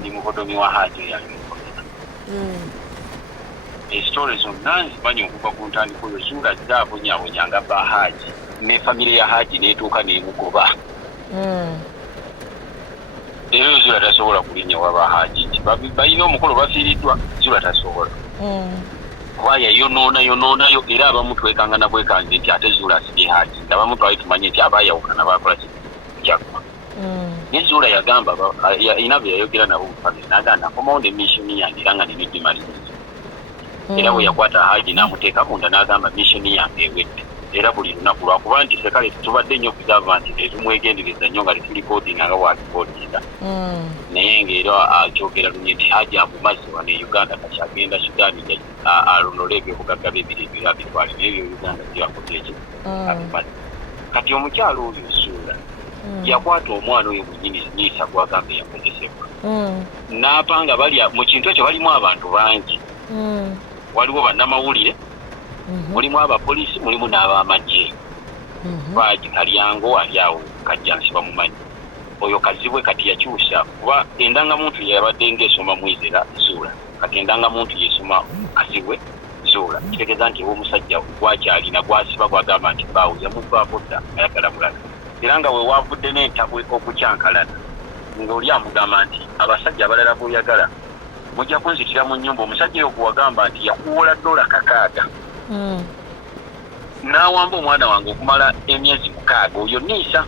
Ndi mukodomi wa Hajji yali mukodomi. Stories zonna nzimanyi okuva ku ntandikwa yo Zuula zaabonyaabonya nga ba Hajji ne famire ya Hajji n'etuuka n'emugoba. Leero Zuula tasobola kulinnya wa ba Hajji nti balina omukolo bafiiriddwa, Zuula tasobola. Kuba yayonoonayo era abamu twekangana bwekanze nti ate Zuula asibye Hajji. Abamu twali tumanye nti abaayawukana baakola kyakuma. Ne Zuula yagamba ina bye yayogera nabo mu famire n'agamba nkomawo ne missoni yange era nga nina egimaliriza. Era bwe yakwata Hajji n'amuteeka munda n'agamba missoni yange ewedde. Era buli lunaku lwakuba nti ffe kale tubadde nnyo ku gavumenti tetumwegendereza nnyo nga tetulikoodinga nga bw'alikoodinga. Naye ng'era akyogera lunye nti Hajji amumazze wano e Uganda kati agenda Sudaani alonole ebyobugagga bye abitwale n'ebyo Uganda byakoze ekyo abimazze. Kati omukyalo oyo Zuula yakwata omwana oyo mwennyini Niisa gw'agamba yakozesebwa. N'apanga balya mu kintu ekyo balimu abantu bangi. Waliwo bannamawulire, mulimu abapoliisi, mulimu n'abamagye. Hajji Kalyango ali awo Kajjansi bamumanyi. Oyo kazibwe kati yakyusa kuba endangamuntu yabadde ng'esoma Mwizera Zuula. Kati endangamuntu yesoma Kazibwe Zuula. Kitegeeza nti omusajja gwakyalina gwasiba gwagamba nti baawo yamuvaako dda ayagala mulaga. Era nga we waavudde n'entabwe okukyankalana ng'oli amugamba nti abasajja abalala b'oyagala mujja kunzitira mu nnyumba. Omusajja oyo gwagamba nti yakuwola $600. N'awamba omwana wange okumala emyezi 6 oyo Niisa.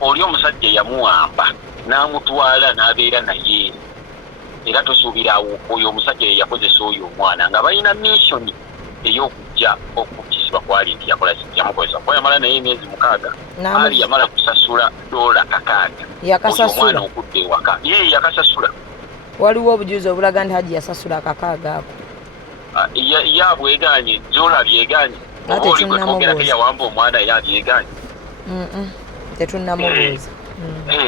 Oli omusajja yamuwamba n'amutwala n'abeera naye. Era tosuubira oyo omusajja ye yakozesa oyo omwana nga balina missoni ey'okujja okukisibwa kwali nti yamukozesa kuba yamala naye emyezi 6 ali yamala kusasula $600. Yakasasula omwana okudde ewaka ye yakasasula. Waliwo obujulizi obulaga nti Hajji yasasula $600 ako. Yabweganye Zuula byeganye. Oba oli gwe twogera yawamba omwana yabyeganye. Tetunnamubuuza.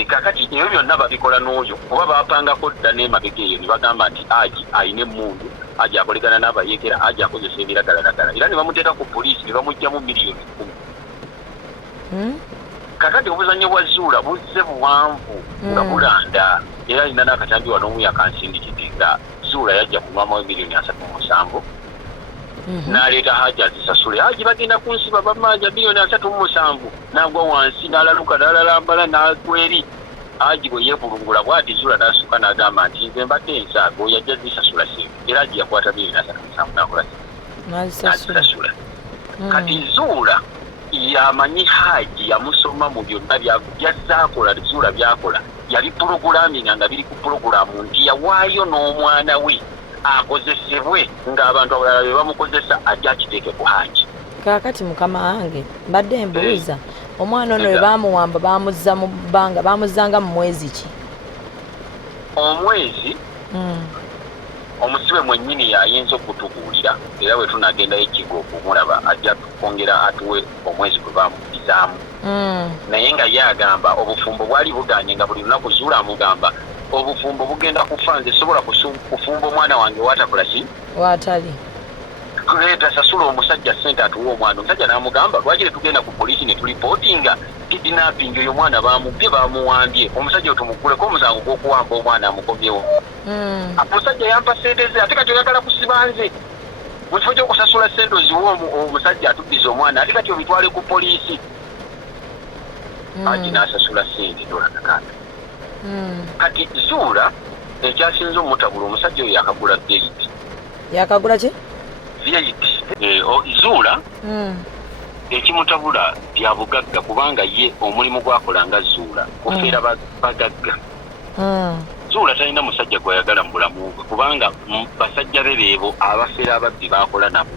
Kakati ebyo byonna babikola n'oyo kuba baapangako dda n'emabega eyo ne bagamba nti Hajji ayina emmundu, Hajji akolegana n'abayeekera, Hajji akozesa ebiragalalagala era ne bamuteeka ku poliisi ne bamuggyamu $10,000. Kakati obuzannyo bwa Zuula buzze buwanvu nga bulanda era alina n'akatambi wano omu yakansindikidde nga Zuula yajja kunwamawo $370,000 n'aleeta Hajji azisasule. Hajji bagenda kunsiba bamanja $370,000 n'agwa wansi n'alaluka n'alalambala n'agwa eri. Hajji bwe yeebulungula bw'ati Zuula n'asukka n'agamba nti nze mbadde nsaaga oyo ajja zisasula sente. Era Hajji yakwata $370,000 n'akola n'azisasula. Kati Zuula yamanyi Hajji yamusoma mu byonna byazaakola Zuula byakola. Yali pulogulaaminga nga biri ku pulogulaamu nti yawaayo n'omwana we akozesebwe ng'abantu abalala be bamukozesa ajja akiteeke ku Hajji. Kaakati mukama wange mbadde mbuuza omwana ono we baamuwamba baamuzza mu bbanga baamuzzanga mu mwezi ki? Omwezi omusibe mwennyini y'ayinza okutubuulira era bwe tunagendayo ekigo okumulaba ajja kwongera atuwe omwezi gwe baamubizaamu. Naye nga ye agamba obufumbo bwali buganye nga buli lunaku Zuula amugamba obufumbo bugenda kufa nze sobola kufumba omwana wange watakola ki waatali kuleeta sasula omusajja ssente atuwa omwana. Omusajja n'amugamba lwaki tugenda ku poliisi ne tulipootinga kidnapping oyo omwana baamubye baamuwambye. Omusajja otumugguleko omusango gw'okuwamba omwana amukomyewo. Omusajja yampa ssente ze ate kati oyagala kusiba nze mu kifo ky'okusasula ssente oziwa omusajja atuddiza omwana ate kati obitwale ku poliisi. Hajji n'asasula ssente $600. Kati Zuula ekyasinze omutabula omusajja oyo yakagula V8. Yakagula ki? V8. Zuula ekimutabula bya bugagga kubanga ye omulimu gwakola nga Zuula kufeera bagagga. Zuula talina musajja gwayagala mu bulamu bwe kubanga basajja be beebo abafeera ababbi baakola nabo.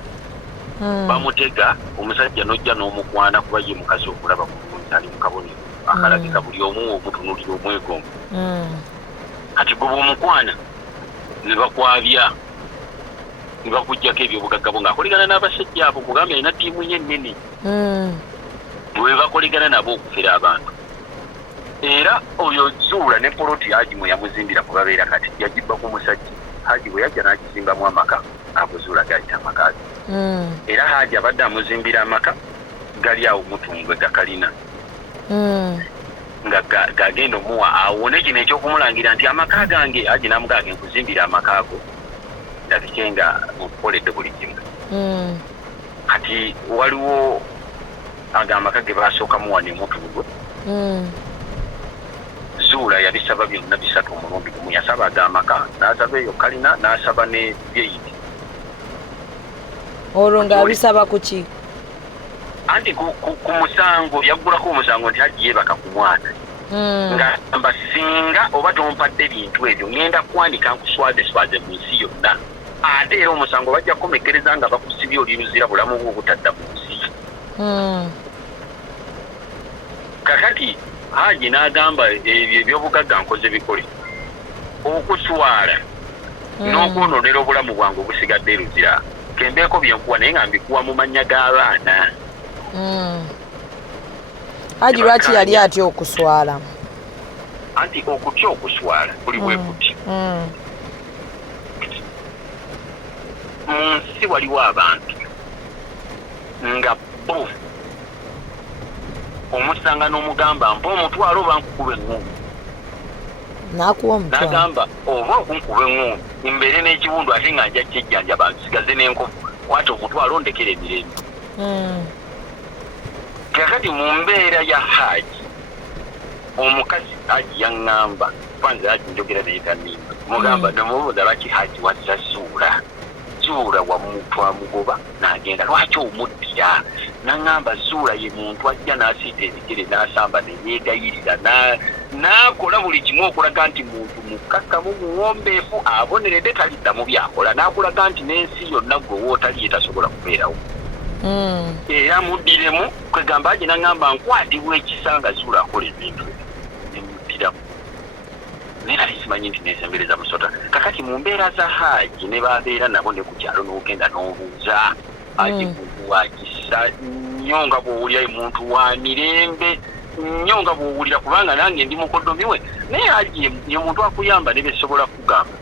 Bamutega omusajja n'ojja n'omukwana kuba ye mukazi okulaba bulungi ali mu kabonero akalabika buli omu omutunulira omwegongo. Kati gwe omukwana ne bakwabya ne bakuggyako ebyobugagga bo ng'akoligana n'abasajja abo kugambye alina ttiimu ye ennene. Bwe bakoligana nabo okufera abantu. Era oyo Zuula ne poloti Hajji mwe yamuzimbira ku babeera kati yagibba ku musajja. Hajji bwe yajja n'agizimbamu amaka ago Zuula gayita amaka. Era Hajji abadde amuzimbira amaka gali awo mutungwe gakalina. nga gagenda omuwa awone kino ekyokumulangira nti amaka gange Hajji namugage nkuzimbira amakago ndabike nga mukoledde buli kimu kati waliwo agamaka ge basooka muwane mutugo Zuula yabisaba byonna bisatu omulundi gumu yasaba agamaka n'asaba eyo kalina n'asaba ne byeyiti olwo ng'abisaba ku ki anti ku musango yaggulako omusango nti Hajji yeebaka ku mwana ngamba singa oba tompadde bintu ebyo ngenda kwanika nkuswaze mu nsi yonna ate era omusango bajja kukomekkereza nga bakusibye oliruzira bulamu bwo obutadda mu nsi kakati Hajji n'agamba ebyo ebyobugagga nkoze bikole okuswala n'okwononera obulamu bwange obusigadde eruzira kembeeko byenkuwa naye nga mbikuwa mu mannya g'abaana Hajji lwaki yali atya okuswala anti okutya okuswala kuli bwe kuti mu nsi waliwo abantu nga bo omusanga n'omugamba mpa omutwalo oba nkukuba eŋŋumbi n'akuwa omutwalo n'agamba oba okunkuba eŋŋumbi mbeere n'ekiwundu ate nga nja kyejjanjaba nsigaze n'enkofu kwata omutwalo ndekera emirembe kakati mu mbeera ya Hajji omukazi Hajji yaŋŋamba kwanza Hajji njogera naye tanimba mugamba nemubuuza lwaki Hajji wazza Zuula wamutwamugoba n'agenda lwaki omuddira n'aŋŋamba Zuula ye muntu ajja n'asiita ebigere n'asamba neyeegayirira n'akola buli kimu okulaga nti muntu mukkakkamu muwombeefu aboneredde taliddamu byakola n'akulaga nti n'ensi yonna gwe wootali yetasobola kubeerawo era muddiremu kwegamba Hajji n'aŋŋamba nkwatibwa ekisanga Zuula akola ebintu nemuddiramu naye nali simanyi nti nesembereza musota kakati mu mbeera za Hajji ne babeera nabo ne ku kyalo n'ogenda n'obuuza Hajji kuwakisa nnyo nga bw'owulira muntu wa mirembe nnyo nga bw'owulira kubanga nange ndi mukoddomi we naye Hajji ye muntu akuyamba ne besobola kugamba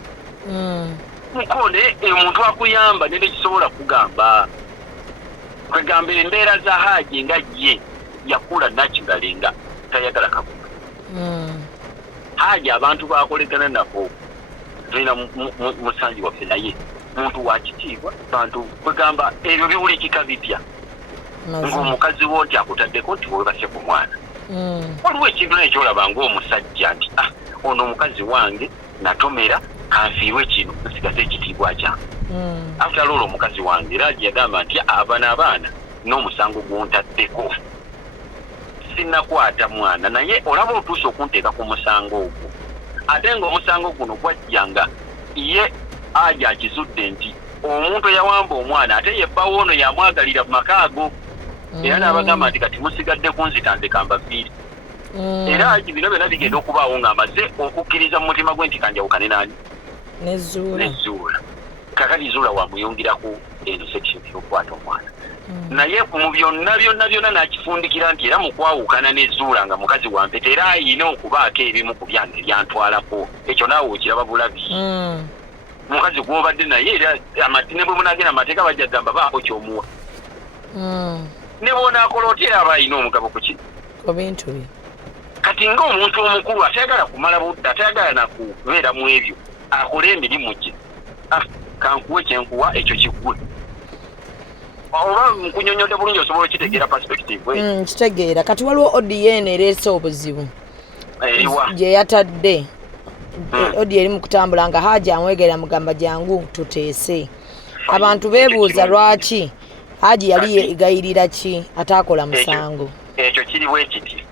mukonde omuntu akuyamba ne bekisobola kugamba kwegamba embeera za Hajji nga ye yakula nakigale nga tayagala kabuga Hajji abantu bakolegana nabo tulina musanji waffe naye muntu wa kitiibwa bantu kwegamba ebyo biwulikika bitya ng'omukazi wo nti akutaddeko nti webase ku mwana waliwo ekintu nekyolaba ng'omusajja nti ono omukazi wange natomera kanfiirwe kino nsigaze ekitiibwa kyange after all omukazi wange era Hajji yagamba nti abaana n'omusango gwontaddeko sinnakwata mwana naye olaba otuuse okunteeka ku musango ogwo ate ng'omusango guno gwajjanga ye Hajji akizudde nti omuntu eyawamba omwana ate yebbawo ono yamwagalira mu maka ago era n'abagamba nti kati musigadde kunzitanze kambaviiri era Hajji bino byonna bigenda okubaawo ng'amaze okukkiriza mu mutima gwe nti kanjawukane n'ani ne Zuula kakati Zuula wamuyungiraku eno section y'okukwata omwana naye mu byonna n'akifundikira nti era mu kwawukana ne Zuula nga mukazi wampeta era ayina okubaako ebimu ku byange byantwalako ekyo naawe okiraba bulabi mukazi gw'obadde naye era ne bwe munaagenda amateeka bajja gamba baako kyomuwa ne bw'onaakola otya era aba ayina omugabo ku kino ku bintu bye kati ng'omuntu omukulu atayagala kumala budde atayagala nakubeera mu ebyo akole emirimu gye kankuwe kyenkuwa ekyo kiggwe oba nkunyonyodde bulungi osobola okitegeera perspective kitegeera kati waliwo ODN ereese obuzibu eriwa gye yatadde odi eri mu kutambula nga Hajji amwegerera mugamba jangu tuteese abantu beebuuza lwaki Hajji yali yegayirira ki ataakola musango ekyo kiri bwe kiti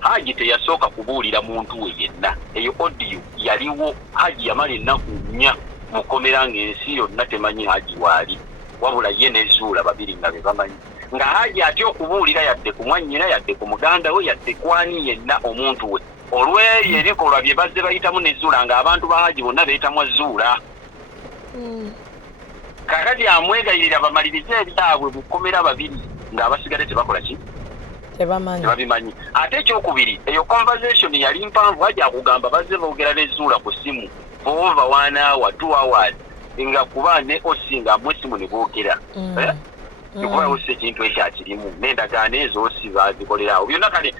Hajji teyasooka kubuulira muntu we yenna eyo audio yaliwo Hajji yamala ennaku 4 mukomera ng'ensi yonna temanyi Hajji waali wabula ye ne Zuula babiri nga be bamanyi nga Hajji atya okubuulira yadde ku mwannyina yadde ku muganda we yadde kwani yenna omuntu we olw'ebyo ebikolwa bye bazze bayitamu ne Zuula ng'abantu ba Hajji bonna beetamwa Zuula kakati amwegayirira bamalirize ebyabwe bukomera babiri ng'abasigadde tebakola ki tebabimanyi ate ekyokubiri eyo conversation yali mpanvu Hajji akugamba bazze boogera ne Zuula ku simu over 1 hour 2 hours nga kuba ne osinga amwesimu ne boogera kuba osi ekintu ekyakirimu n'endagaano ezo osi bazikolerawo byonna kale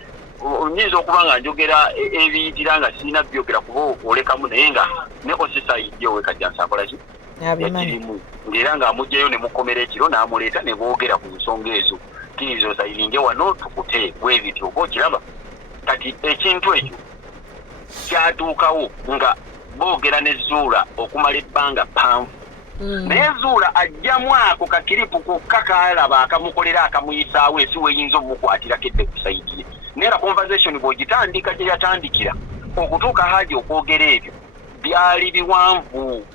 nyinza okuba nga njogera ebiyitira nga sirina byogera kuba olekamu naye nga ne osisayidi owekajjansi akola ki yakirimu ng'era ng'amugjayo ne mukomera ekiro n'amuleeta ne boogera ku nsonga ezo kiriza osayiringe wano tukute bwebityo oba okiraba kati ekintu ekyo kyatuukawo nga boogera ne Zuula okumala ebbanga ppanvu naye Zuula ajjamu ako kakiripu kokka kaalaba akamukolera akamuyisaawo ensi weyinza omukwatirako edde ku sayidi ye naye nga conversation bw'ogitandika gye yatandikira okutuuka Hajji okwogera ebyo byali biwanvu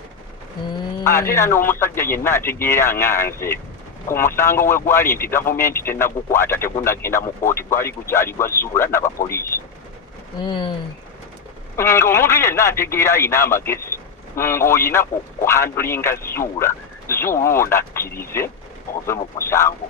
ate era n'omusajja yenna ategeera nga nze ku musango we gwali nti gavumenti tennagukwata tegunnagenda mu kooti gwali gukyali gwa Zuula n'abapoliisi ng'omuntu yenna ategeera ayina amagezi ng'oyina kuhandulinga Zuula ono akkirize ove mu musango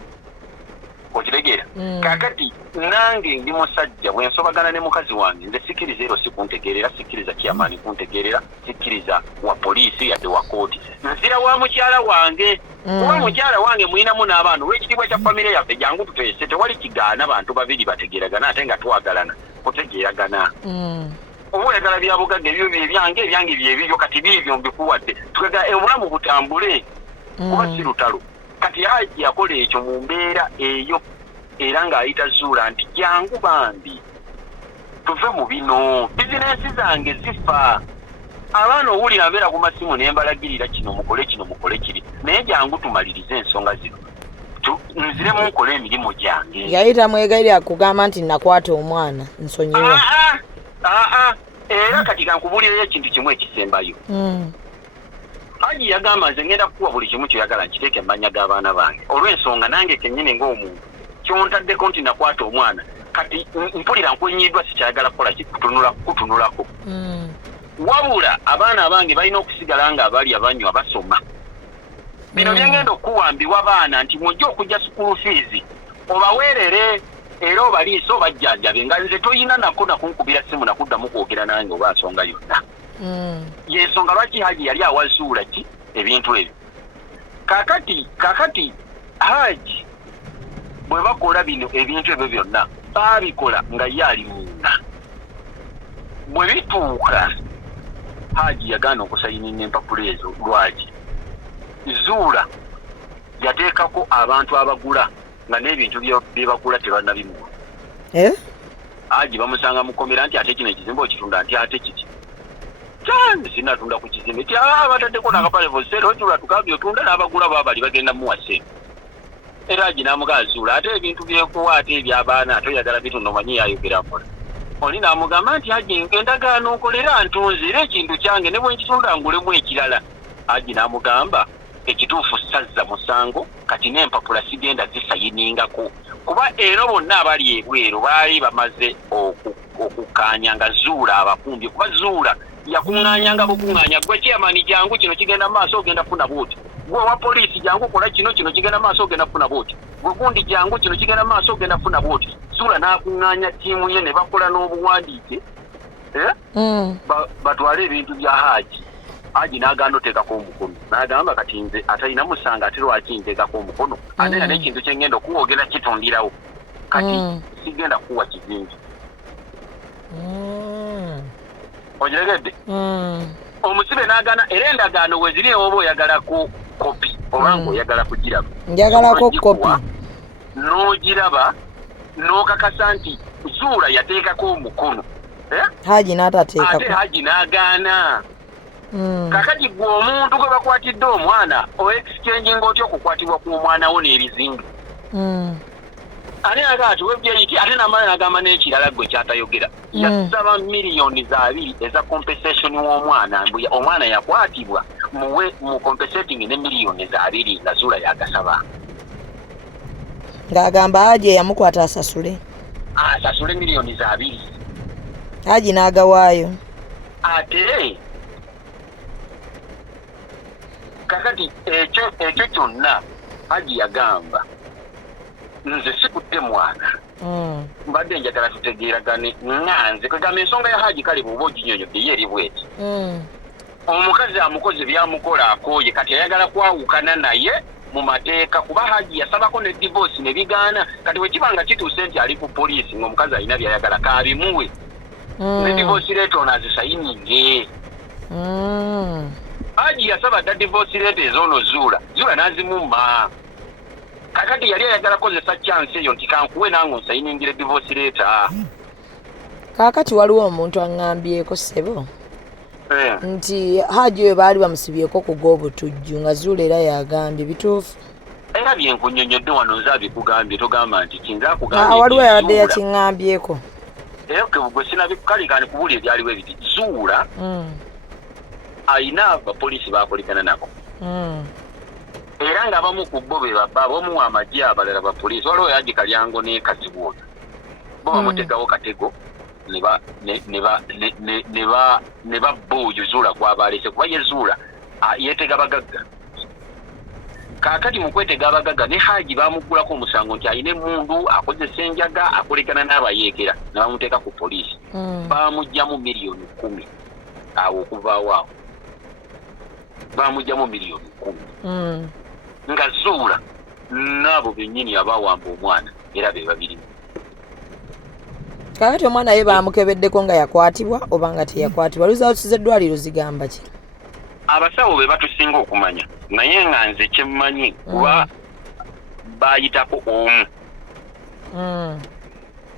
okitegeera kakati nange ndi musajja bwe nsobagana ne mukazi wange nze sikkiriza ero sikuntegeerera sikkiriza kyamaani kuntegeerera sikkiriza wa poliisi yadde wa kooti nzira wa mukyala wange kuba mukyala wange mulinamu n'abaana olw'ekitiibwa kya famire yaffe jangu tuteese tewali kigaana bantu babiri bategeeragana ate nga twagalana kutegeeragana oba oyagala bya bugagga ebyo byebyange ebyange byebibyo kati biibyo mbikuwadde tukagala obulamu butambule kuba si lutalo kati Hajji yakola ekyo mu mbeera eyo era ng'ayita Zuula nti jangu bambi tuve mu bino bizinensi zange zifa abaana owulira mbeera ku masimu ne mbalagirira kino mukole kiri naye jangu tumalirize ensonga zino nziremu nkole emirimu gyange yayita mwegayirira kugamba nti nakwata omwana nsonyiwa era kati kankubulirayo ekintu kimu ekisembayo Hajji yagamba nze ngenda kukuwa buli kimu kyoyagala nkiteeke emmanya g'abaana bange olw'ensonga nange kennyini ng'omuntu kyontaddeko nti nakwata omwana kati mpulira nkwenyiddwa sikyayagala kukola kutunulako wabula abaana abange balina okusigala nga abali abanywa basoma bino byengenda okuwambibwa abaana nti mujja okujja school fees obaweerere era obaliise obajjanjabe nga nze toyina nako nakunkubira simu nakuddamu kwogera nange oba nsonga yonna yensonga lwaki Hajji yali awa Zuula ki ebintu ebyo kakati Hajji bwe bakola bino ebintu ebyo byonna baabikola nga ye ali munda bwe bituuka Hajji yagaana okusayinina empapula ezo lwaki Zuula yateekako abantu abagula nga n'ebintu bye bagula tebannabimuwa Hajji bamusanga mukomera nti ate kino ekizimbe okitunda nti ate kiki kyandi sinatunda ku kizimbe ti bataddeko nakapale vosero Zuula tukabye otunda n'abagula baabali bagenda muwa sente era Hajji n'amugamba Zuula ate ebintu byekuwa ate ebyabaana ate oyagala bitunda omanyi yayogera mpola oli n'amugamba nti Hajji endagaano nkolera ntunze era ekintu kyange ne bwe nkitunda ngulemu ekirala Hajji n'amugamba ekituufu sazza musango kati n'empapula sigenda zisayiningako kuba era bonna abali ebweru baali bamaze okukaanya nga Zuula abakumbye kuba Zuula yakuŋŋaanyanga bukuŋŋaanya gwe kyamaani jangu kino kigenda maaso ogenda kufuna booti gwe wa poliisi jangu kola kino kigenda maaso ogenda kufuna booti gwe gundi jangu kino kigenda maaso ogenda kufuna booti Zuula n'akuŋŋaanya ttiimu ye ne bakola n'obuwandiike batwale ebintu bya Hajji n'agaana oteekako omukono n'agamba kati nze atalina musanga ate lwaki nteekako omukono ate nga n'ekintu kye ngenda okuwogera kitundirawo kati sigenda kuwa kizingi ogiregedde omusibe n'agaana era endagaano we ziri oba oyagalako kopi oba ng'oyagala kugiraba njagalako kopi n'ogiraba n'okakasa nti Zuula yateekako omukono Hajji n'atateekako ate Hajji n'agaana kakati gwe omuntu gwe bakwatidde omwana o-exchanginga otya okukwatibwa ku omwana wo n'ebizinga ate nagaa ati webyeyiti ate namala nagamba n'ekirala gwe kyatayogera yasaba miliyoni 2 eza compensation w'omwana omwana yakwatibwa muwe mu compensating ne miliyoni 2 nga Zuula yagasaba ng'agamba Hajji yamukwata asasule miliyoni 2 Hajji n'agawaayo ate kakati ekyo kyonna Hajji yagamba nze sikudde mwana mbadde njagala tutegeeragane nganze kwegamba ensonga ya Hajji kale bw'oba oginyonyodde ye eri bweti omukazi amukoze byamukola akooye kati ayagala kwawukana naye mu mateeka kuba Hajji yasabako ne divorce ne bigaana kati bwe kibanga kituuse nti ali ku poliisi ng'omukazi alina byayagala kaabimuwe ne divorce letter ono azisayininge. Hajji yasaba dda divorce letter ez'ono Zuula n'azimumma. Kakati yali ayagala kozesa chance eyo nti kankuwe nange onsayiningire divorce letter. Kaakati waliwo omuntu aŋŋambyeko ssebo nti Hajji oyo baali bamusibyeko ku gw'obutujju nga Zuula era yagambye bituufu. Era byenkunnyonnyodde wano nze abikugambye togamba nti kinza akugambye. Waliwo yabadde yakiŋŋambyeko. Gwe sinabikalikani kubuli ebyaliwo ebiti. Zuula ayina abapoliisi bakolikana nako. Era ng'abamu ku bo be babba abamu amagye abalala bapoliisi waliwo Hajji Kalyango ne Kazibwota bo bamutegawo katego ne babba oyo Zuula gw'abalese kuba ye Zuula yeetega bagagga. Kaakati mu kwetega abagagga ne Hajji bamuggulako omusango nti alina emmundu akozesa enjaga akolekana n'abayeekera ne bamuteeka ku poliisi. Baamugyamu miliyoni 10 awo okuvaawo awo baamugyamu miliyoni 10 nga Zuula n'abo bennyini abawamba omwana era be babirimu. Kaakati omwana ye baamukebeddeko nga yakwatibwa oba nga teyakwatibwa. Results z'eddwaliro zigamba ki? Abasawo be batusinga okumanya naye nga nze kyemmanyi kuba baayitako omu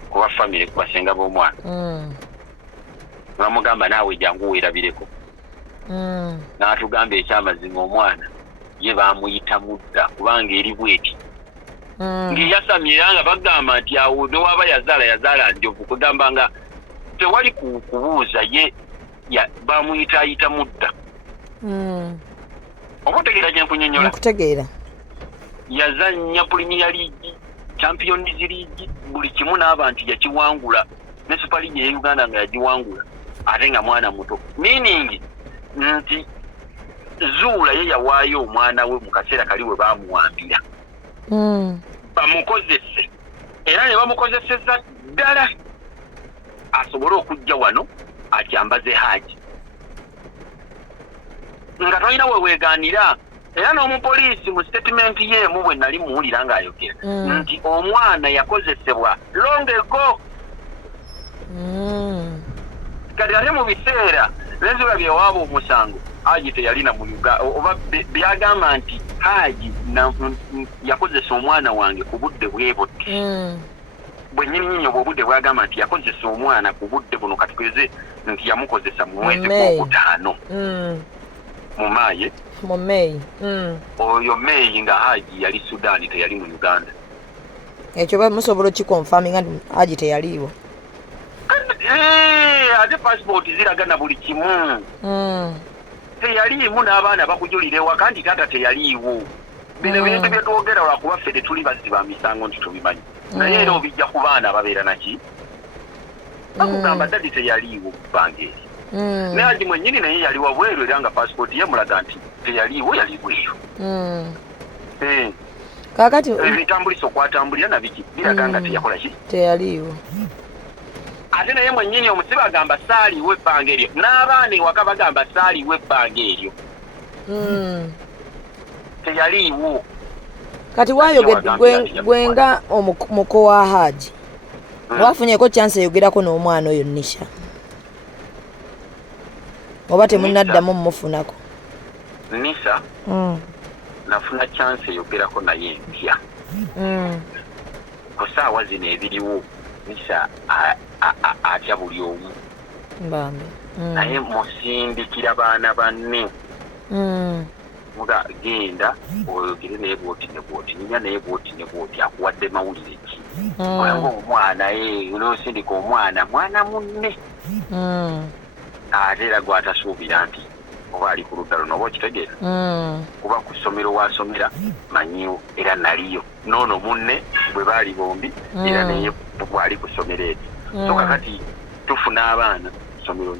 kuba famire ku basenga b'omwana bamugamba naawe jangu weerabireko n'atugamba ekyamazima omwana ye baamuyita mudda kubanga eri bweti ng'eyasamye era nga bagamba nti awo ne waba yazaala njovu kugamba nga tewali kubuuza ye baamuyita mudda. Oba otegeera gye nkunyonnyola? Nkutegeera. Yazannya Premier League, Champions League, buli kimu n'abantu yakiwangula ne Super League ya Uganda nga yagiwangula ate nga mwana muto. Meaning nti Zuula ye yawaayo omwana we mu kaseera kali we baamuwambira. Bamukozese era ne bamukozeseza ddala asobole okujja wano akyambaze Hajji. Nga tolina we weegaanira era n'omupoliisi mu statement yeemu bwe nali muwulira ng'ayogera nti omwana yakozesebwa long ago. Kati ate mu biseera Zuula bye waaba omusango Hajji teyalina mu Uganda oba byagamba nti Hajji yakozesa omwana wange ku budde bwe buti. Bwe nnyini obudde bwagamba nti yakozesa omwana ku budde buno kati kweze nti yamukozesa mu mwezi gw'okutaano. Mu May. Oyo May nga Hajji yali Sudan teyali mu Uganda. Ekyo bamusobola okikonfaminga nti Hajji teyaliiwo. Ate passport ziragana buli kimu. Teyaliimu n'abaana bakujulira ewaka nti taata teyaliiwo. Bino bintu bye twogera lwakuba ffe tetuli bazzi ba misango nti tubimanyi. Naye era obijja ku baana ababeera naki? Bakugamba dadi teyaliiwo bbanga eri. Ne Hajji mwennyini naye yali wabweru era nga passport ye mulaga nti teyaliiwo yali bweru. Kaakati ebitambuliso kwatambulira na biki biraga nga teyakola ki? Teyaliiwo. Ate naye mwennyini omusibe agamba saaliiwo ebbanga eryo n'abaana ewaka bagamba saaliiwo ebbanga eryo. Teyaliiwo. Kati waayogedde gwenga omuko wa Hajji wafunyeko chance eyogerako n'omwana oyo Nisha oba temunnaddamu mmufunako? Nisha nafuna chance eyogerako naye mpya ku ssaawa zino ebiriwo. Nisha atya buli omu naye musindikira baana banne muga genda oyogere naye bwoti ne bwoti ninya naye bwoti ne bwoti akuwadde mawulire ki olanga omwana olosindika omwana munne ate era gwatasuubira nti oba ali ku ludda luno oba okitegeera kuba ku ssomero wasomera manyiwo era naliyo noono munne bwe baali bombi era naye bwali ku ssomero eri so kakati tufuna abaana ssomero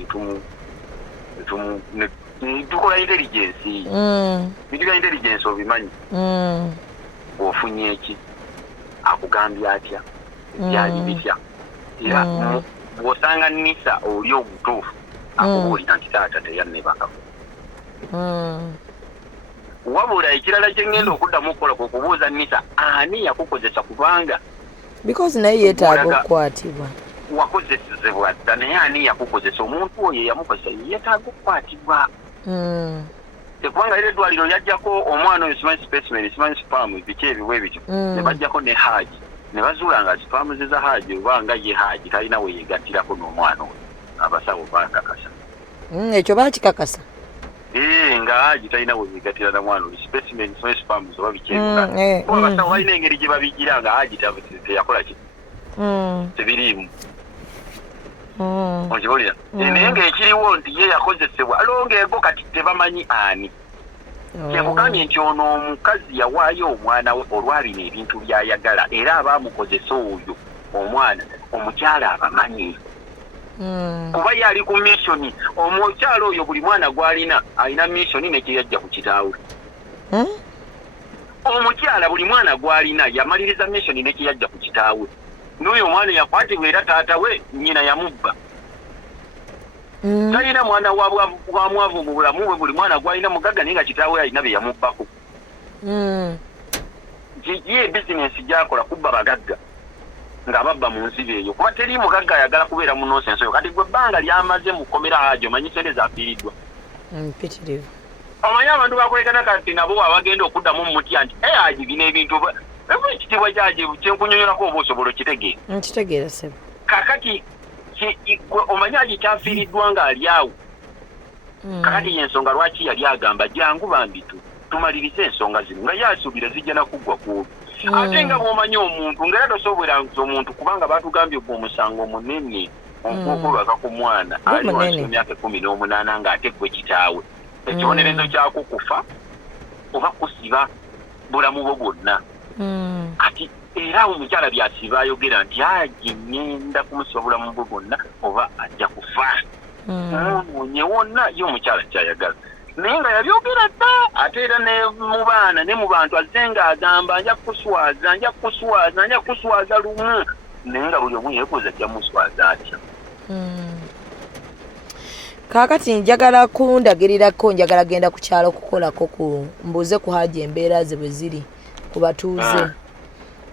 tukola intelligence bintu bya intelligence obimanyi ofunye eki akugambye atya byali bitya era bw'osanga Nisha oli omutuufu akubuulira nti taata teyannebakako wabula ekirala kye ngenda okuddamu okukola kwe kubuuza Nisa ani yakukozesa kubanga because naye yeetaaga okukwatibwa wakozesezebwa dda naye ani yakukozesa omuntu oyo yamukozesa yeetaaga okukwatibwa kubanga era eddwaliro yajjako omwana oyo simanyi specimen simanyi spam biki ebiwe bityo ne bajjako ne Hajji ne bazuula nga spam ze za Hajji oba nga ye Hajji talina we yegattirako n'omwana oyo abasawo bakakasa ekyo baakikakasa nga Hajji talina we yegattira na mwana oyo specimen simanyi spam oba biki ebiwe abasawo balina engeri gye babigira nga Hajji teyakola ki tebiriimu okibolera naye ng'ekiriwo nti ye yakozesebwa alongeego kati tebamanyi ani kyekugambye nti ono omukazi yawaayo omwana we olwabina ebintu by'ayagala era abaamukozesa oyo omwana omukyala abamanyi kuba ye ali ku missioni omukyala oyo buli mwana gw'alina alina missioni nekyeyajja ku kitaawe omukyala buli mwana gw'alina yamaliriza missioni nekyeyajja ku kitaawe n'oyo omwana yakwatibwa era taata we nnyina yamubba talina mwana wa mwavu mu bulamu bwe buli mwana gwalina mugagga naye nga kitaawe alina be yamubbako ye bizinensi gyakola kubba bagagga ng'ababba mu nsibe eyo kuba teri mugagga ayagala kubeera mu nonsensi eyo kati gwe ebbanga lyamaze mu kkomera Hajji omanyi sente zaafiiriddwa mpitirivu omanyi abantu bakolekana kati nabo abagenda okuddamu mu mutya nti Hajji bino ebintu ekitiibwa kyaki kyenkunyonyolako oba osobola okitegeera nkitegeera sebo kakati omanyi Hajji kyafiiriddwa ng'ali awo kakati y'ensonga lwaki yali agamba jangu bambi tumalirize ensonga zino nga yasuubira zijja nakuggwa kuolwo ate nga bw'omanyi omuntu ng'era tosobola omuntu kubanga baatugambye gwe omusango munene ogw'okulwaka ku mwana ali wansi w'emyaka 18 ng'ate gwe kitaawe ekibonerezo kyako kufa oba kusiba bulamu bwo bwonna kati era omukyala byasiba ayogera nti Hajji ngenda kumusobola mu bwe bwonna oba ajja kufa omunye wonna ye omukyala kyayagala naye nga yabyogera dda ate era ne mu baana ne mu bantu azze ng'agamba nja kukuswaza lumu naye nga buli omu yeebuuza ajja muswaza atya kaakati njagala kundagirirako njagala genda ku kyalo kukolako mbuuze ku Hajji embeera ze bwe ziri ku batuuze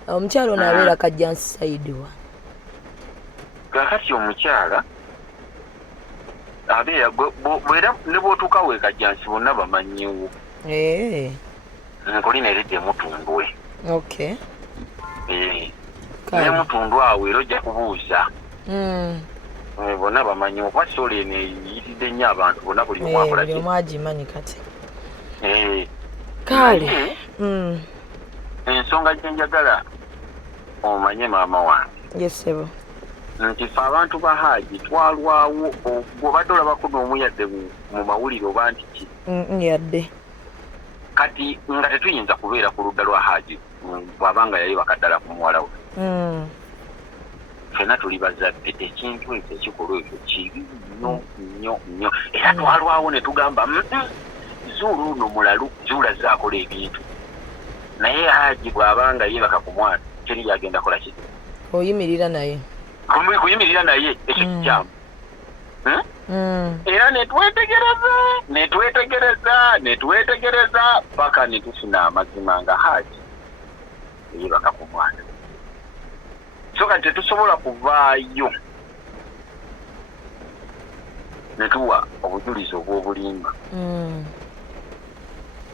omukyala ono abeera Kajjansi Saidi wa kakati omukyala abeera bwera ne bw'otuuka we Kajjansi bonna bamanyiwo nkolina eredde emutundwe ne mutundwe awo era ojja kubuuza bonna bamanyiwo kuba sola eno eyitiridde nnyo abantu bonna buli omwakola buli omu agimanyi kati kale ensonga gye njagala omanye maama wange yesebo nti fe abantu ba Hajji twalwawo bw'obadde olabako n'omu yadde mu mawulire oba nti ki yadde kati nga tetuyinza kubeera ku ludda lwa Hajji bw'abanga yayebaka ddala ku muwala we fena tuli bazadde ekintu ekyo ekikolwa ekyo kibi nnyo era twalwawo ne tugamba zuula ono mulalu zuula zaakola ebintu naye Hajji bw'abanga yebaka ku mwana teri yagenda kola ki oyimirira naye kuyimirira naye ekyo kikyamu era netwetegereza paka netufuna amazima nga Hajji yebaka ku mwana so kati tetusobola kuvaayo netuwa obujulizi obw'obulimba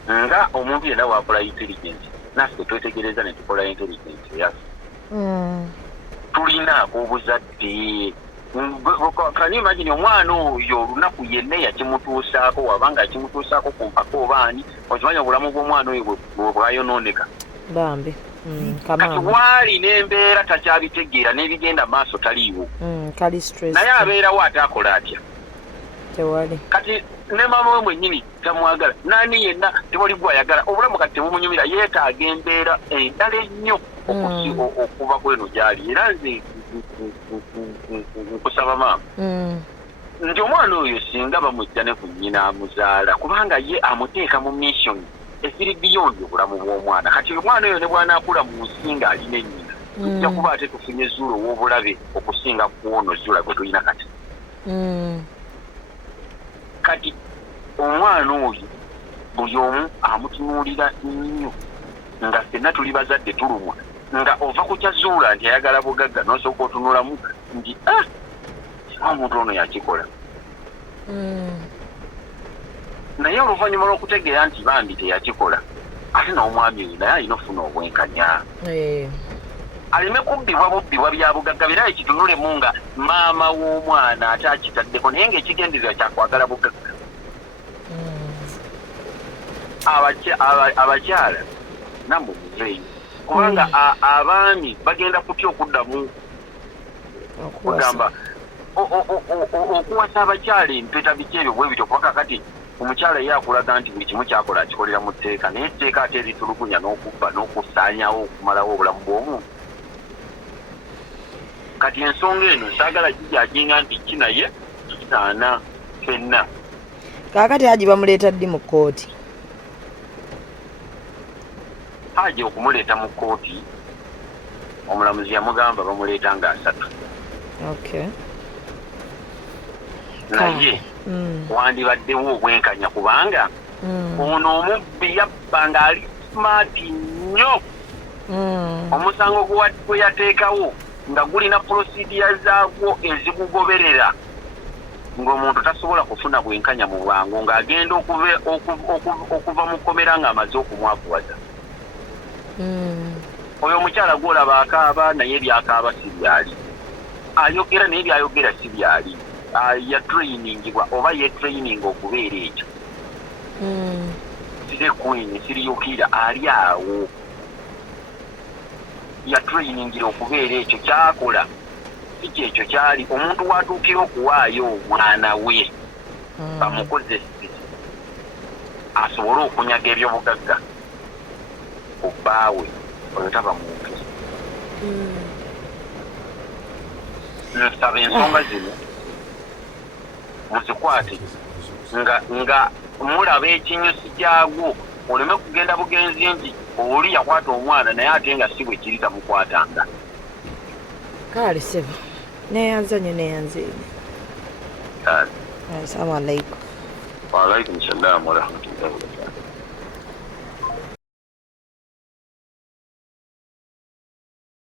nga omuntu yenna wakola intelligence naffe twetegereza netukola intelligence yaffe tulinaako obuzadde kani imagine omwana oyo olunaku yenna yakimutuusaako wabanga yakimutuusaako ku mpaka obaani okimanya obulamu bw'omwana oyo bwayonooneka bambi kati waali n'embeera takyabitegeera n'ebigenda maaso taliiwo naye abeerawo ate akola atya tewali kati ne maama we mwennyini tamwagala naani yenna tewali gwayagala obulamu kati tebumunyumira yeetaaga embeera endala ennyo okuva kweno gyali era nze nkusaba maama nti omwana oyo singa bamujja ne ku nnyina amuzaala kubanga ye amuteeka mu mission esiri beyond obulamu bw'omwana kati omwana oyo ne bw'anaakula mu nsi ng'alina ennyina tujja kuba ate tufunye zuula ow'obulabe okusinga kuwono zuula gwe tulina kati kati omwana oyo buli omu amutunuulira nnyo nga ffenna tuli bazadde tulumwa nga ova ku kyazuula nti ayagala bugagga n'osooka otunulamu nti omuntu ono yakikola naye oluvannyuma lw'okutegeera nti bambi teyakikola ate n'omwami oyo naye alina ofuna obwenkanya aleme kubbibwa bya bugagga bira ekitunulemu nga maama w'omwana ate akitaddeko naye ng'ekigendererwa kyakwagala bugagga. Abakyala namwe muzeeyo kubanga abaami bagenda kutya okuddamu kugamba okuwasa abakyala empeta biki ebyo bwe bityo kuba kakati omukyala ye akulaga nti buli kimu kyakola akikolera mu tteeka naye etteeka ate eritulugunya n'okubba n'okusaanyawo okumalawo obulamu bw'omuntu. Kati ensonga eno saagala kijajinga nti kinaye kitaana fenna. Kaakati Hajji bamuleeta ddi mu kkooti? Hajji okumuleeta mu kkooti omulamuzi yamugamba bamuleeta nga 3. Okay. Naye wandibaddewo obwenkanya kubanga ono omubbi yabba nga ali smart nnyo. Omusango gwe yateekawo nga gulina procedure zaagwo ezigugoberera ng'omuntu tasobola kufuna bwenkanya mu bwangu ng'agenda okuva mu kkomera ng'amaze okumwavuwaza. Oyo omukyala gw'olaba akaaba naye byakaaba si byali, ayogera naye byayogera si byali, yatrainingibwa oba yetraininga okubeera ekyo. Sire queen siriyukira ali awo yatrainingira okubeera ekyo kyakola si kyekyo kyali omuntu watuukira okuwaayo omwana we bamukozese asobole okunyaga ebyobugagga obbaawe oyo taba muntu. Nsaba ensonga zino muzikwate nga mulaba ekinyusi kyagwo oleme kugenda bugenzi nti oli yakwata omwana naye ate nga si bwe kiri tamukwatanga. Kale sebo neyanzanye neyanzeeni. Assalamu alaikum. Wa alaikum salaam wa rahmatullahi wa barakatuh.